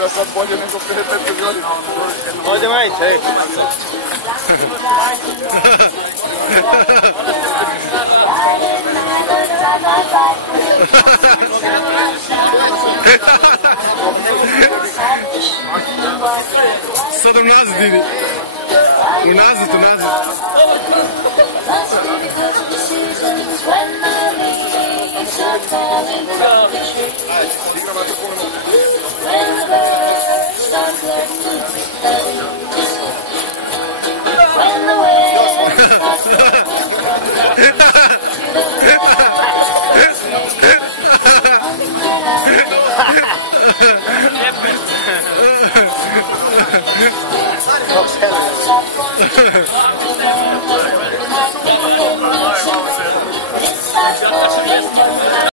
Ja sad bolje nego 5 godina. Ovdje majte. Sad unazad idi. Unazad, unazad. Çok seviyorum.